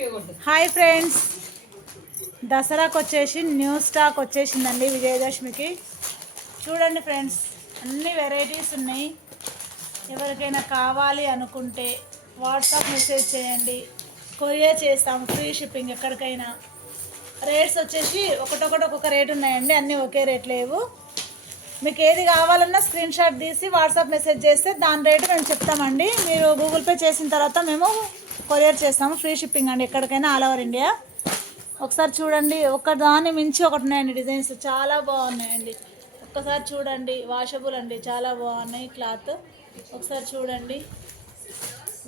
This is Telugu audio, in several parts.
హాయ్ ఫ్రెండ్స్ దసరాకు వచ్చేసి న్యూ స్టాక్ వచ్చేసిందండి విజయదశమికి. చూడండి ఫ్రెండ్స్ అన్ని వెరైటీస్ ఉన్నాయి. ఎవరికైనా కావాలి అనుకుంటే వాట్సాప్ మెసేజ్ చేయండి. కొరియర్ చేస్తాము ఫ్రీ షిప్పింగ్ ఎక్కడికైనా. రేట్స్ వచ్చేసి ఒకటొకటి ఒక్కొక్క రేట్ ఉన్నాయండి అన్నీ ఒకే రేట్ లేవు. మీకు ఏది కావాలన్నా స్క్రీన్ షాట్ తీసి వాట్సాప్ మెసేజ్ చేస్తే దాని రేటు మేము చెప్తామండి. మీరు గూగుల్ పే చేసిన తర్వాత మేము కొరియర్ చేస్తాము. ఫ్రీ షిప్పింగ్ అండి ఎక్కడికైనా ఆల్ ఓవర్ ఇండియా. ఒకసారి చూడండి ఒక దాన్ని మించి ఒకటి ఉన్నాయండి డిజైన్స్. చాలా బాగున్నాయండి. ఒక్కసారి చూడండి వాషబుల్ అండి. చాలా బాగున్నాయి క్లాత్. ఒకసారి చూడండి.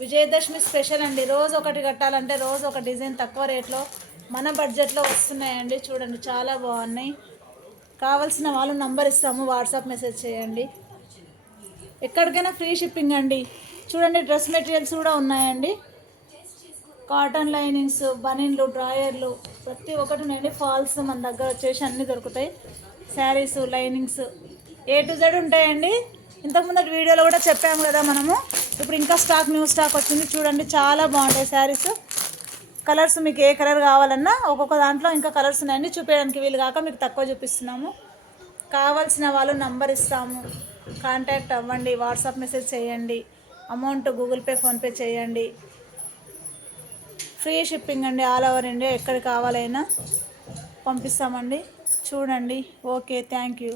విజయదశమి స్పెషల్ అండి. రోజు ఒకటి కట్టాలంటే రోజు ఒక డిజైన్ తక్కువ రేట్లో మన బడ్జెట్లో వస్తున్నాయండి. చూడండి చాలా బాగున్నాయి. కావాల్సిన వాళ్ళు నంబర్ ఇస్తాము వాట్సాప్ మెసేజ్ చేయండి. ఎక్కడికైనా ఫ్రీ షిప్పింగ్ అండి. చూడండి డ్రెస్ మెటీరియల్స్ కూడా ఉన్నాయండి. కాటన్ లైనింగ్స్ బనీన్లు డ్రాయర్లు ప్రతి ఒక్కటి ఉన్నాయండి. ఫాల్స్ మన దగ్గర వచ్చేసి అన్నీ దొరుకుతాయి. Saris linings A to Z ఉంటాయండి. ఇంతకుముందు వీడియోలో కూడా చెప్పాము కదా మనము. ఇప్పుడు ఇంకా స్టాక్ న్యూ స్టాక్ వచ్చింది. చూడండి చాలా బాగుంటాయి శారీస్. కలర్స్ మీకు ఏ కలర్ కావాలన్నా ఒక్కొక్క దాంట్లో ఇంకా కలర్స్ ఉన్నాయండి చూపించడానికి వీలు కాక మీకు తక్కువ చూపిస్తున్నాము. కావాల్సిన వాళ్ళు నంబర్ ఇస్తాము. కాంటాక్ట్ అవ్వండి వాట్సాప్ మెసేజ్ చేయండి అమౌంట్ గూగుల్ పే ఫోన్పే చేయండి. ఫ్రీ షిప్పింగ్ అండి ఆల్ ఓవర్ ఇండియా ఎక్కడ కావాలైనా పంపిస్తామండి. చూడండి. Okay thank you.